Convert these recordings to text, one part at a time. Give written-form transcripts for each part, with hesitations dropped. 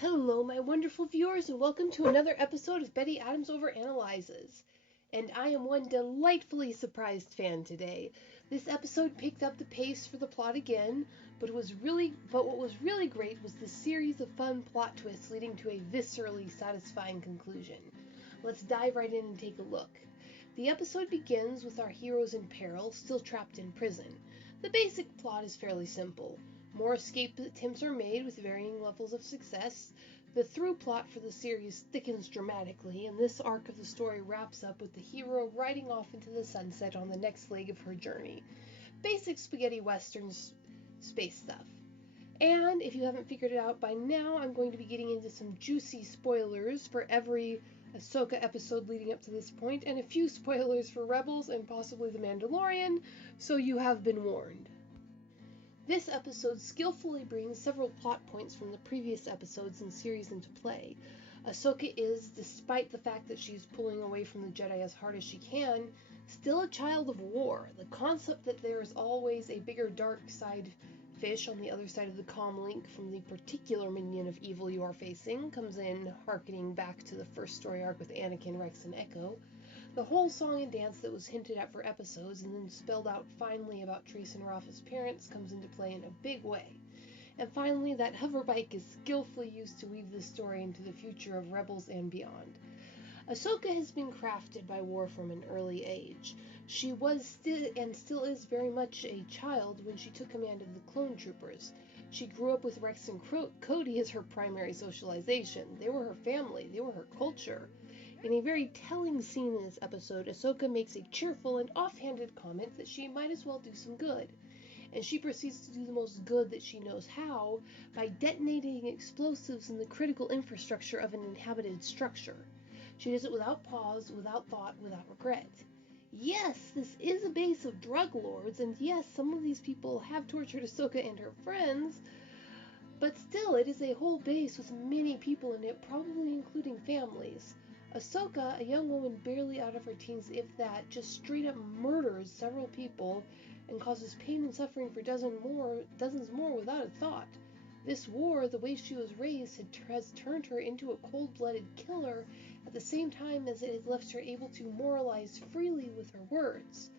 Hello, my wonderful viewers, and welcome to another episode of Betty Adams Overanalyzes. And I am one delightfully surprised fan today. This episode picked up the pace for the plot again, but what was really great was the series of fun plot twists leading to a viscerally satisfying conclusion. Let's dive right in and take a look. The episode begins with our heroes in peril, still trapped in prison. The basic plot is fairly simple. More escape attempts are made with varying levels of success. The through plot for the series thickens dramatically, and this arc of the story wraps up with the hero riding off into the sunset on the next leg of her journey. Basic spaghetti western space stuff. And if you haven't figured it out by now, I'm going to be getting into some juicy spoilers for every Ahsoka episode leading up to this point, and a few spoilers for Rebels and possibly The Mandalorian, so you have been warned. This episode skillfully brings several plot points from the previous episodes and series into play. Ahsoka is, despite the fact that she's pulling away from the Jedi as hard as she can, still a child of war. The concept that there is always a bigger dark side fish on the other side of the comm link from the particular minion of evil you are facing comes in, harkening back to the first story arc with Anakin, Rex, and Echo. The whole song and dance that was hinted at for episodes and then spelled out finally about Trace and Rafa's parents comes into play in a big way. And finally, that hoverbike is skillfully used to weave this story into the future of Rebels and beyond. Ahsoka has been crafted by war from an early age. She was still is very much a child when she took command of the clone troopers. She grew up with Rex and Cody as her primary socialization. They were her family. They were her culture. In a very telling scene in this episode, Ahsoka makes a cheerful and offhanded comment that she might as well do some good. And she proceeds to do the most good that she knows how by detonating explosives in the critical infrastructure of an inhabited structure. She does it without pause, without thought, without regret. Yes, this is a base of drug lords, and yes, some of these people have tortured Ahsoka and her friends, but still, it is a whole base with many people in it, probably including families. Ahsoka, a young woman barely out of her teens, if that, just straight up murders several people and causes pain and suffering for dozens more without a thought. This war, the way she was raised, has turned her into a cold-blooded killer at the same time as it has left her able to moralize freely with her words.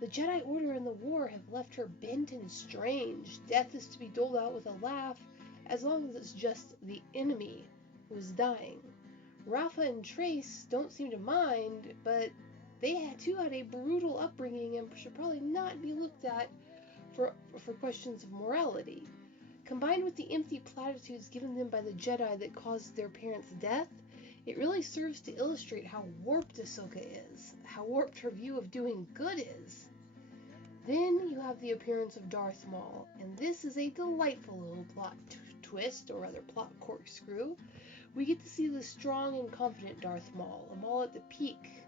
The Jedi Order and the war have left her bent and strange. Death is to be doled out with a laugh, as long as it's just the enemy who is dying. Rafa and Trace don't seem to mind, but they too had a brutal upbringing and should probably not be looked at for questions of morality. Combined with the empty platitudes given them by the Jedi that caused their parents' death, it really serves to illustrate how warped Ahsoka is, how warped her view of doing good is. Then you have the appearance of Darth Maul, and this is a delightful little plot twist, or rather plot corkscrew. We get to see the strong and confident Darth Maul, a Maul at the peak,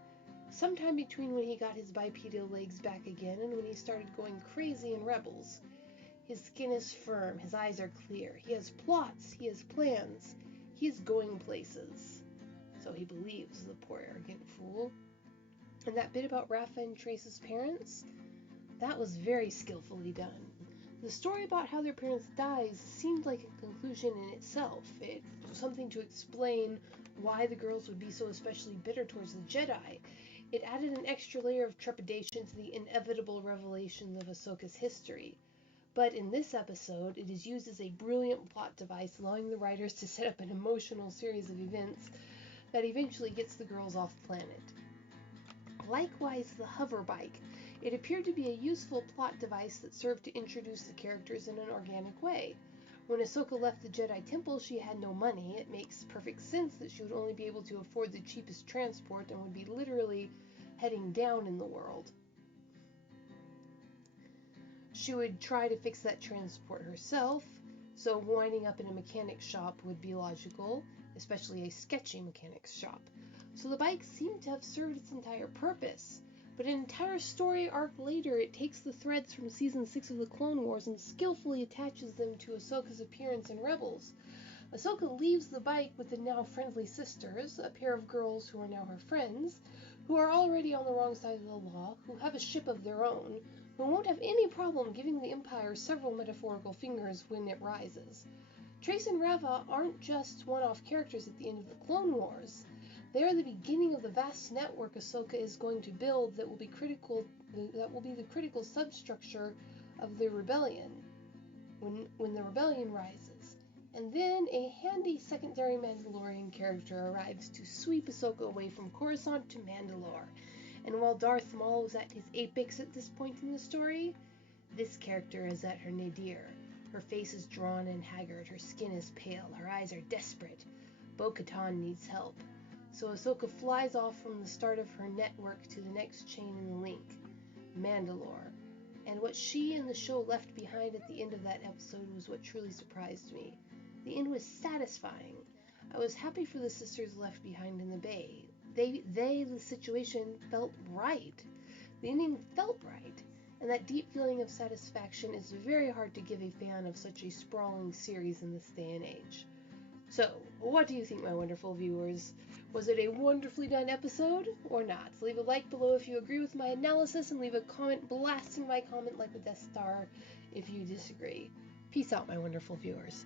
sometime between when he got his bipedal legs back again and when he started going crazy in Rebels. His skin is firm, his eyes are clear, he has plots, he has plans, he is going places. So he believes, the poor arrogant fool. And that bit about Rafa and Trace's parents, that was very skillfully done. The story about how their parents died seemed like a conclusion in itself. It was something to explain why the girls would be so especially bitter towards the Jedi. It added an extra layer of trepidation to the inevitable revelations of Ahsoka's history. But in this episode, it is used as a brilliant plot device, allowing the writers to set up an emotional series of events that eventually gets the girls off planet. Likewise, the hoverbike. It appeared to be a useful plot device that served to introduce the characters in an organic way. When Ahsoka left the Jedi Temple, she had no money. It makes perfect sense that she would only be able to afford the cheapest transport and would be literally heading down in the world. She would try to fix that transport herself, so winding up in a mechanic shop would be logical, especially a sketchy mechanic shop. So the bike seemed to have served its entire purpose. But an entire story arc later, it takes the threads from Season 6 of the Clone Wars and skillfully attaches them to Ahsoka's appearance in Rebels. Ahsoka leaves the bike with the now friendly sisters, a pair of girls who are now her friends, who are already on the wrong side of the law, who have a ship of their own, who won't have any problem giving the Empire several metaphorical fingers when it rises. Trace and Reva aren't just one-off characters at the end of the Clone Wars. They are the beginning of the vast network Ahsoka is going to build that will be the critical substructure of the rebellion when the rebellion rises. And then a handy secondary Mandalorian character arrives to sweep Ahsoka away from Coruscant to Mandalore. And while Darth Maul was at his apex at this point in the story, this character is at her nadir. Her face is drawn and haggard, her skin is pale, her eyes are desperate. Bo-Katan needs help. So Ahsoka flies off from the start of her network to the next chain in the link, Mandalore. And what she and the show left behind at the end of that episode was what truly surprised me. The end was satisfying. I was happy for the sisters left behind in the bay. The situation felt right. The ending felt right. And that deep feeling of satisfaction is very hard to give a fan of such a sprawling series in this day and age. So, what do you think, my wonderful viewers? Was it a wonderfully done episode, or not? Leave a like below if you agree with my analysis, and leave a comment blasting my comment like the Death Star if you disagree. Peace out, my wonderful viewers.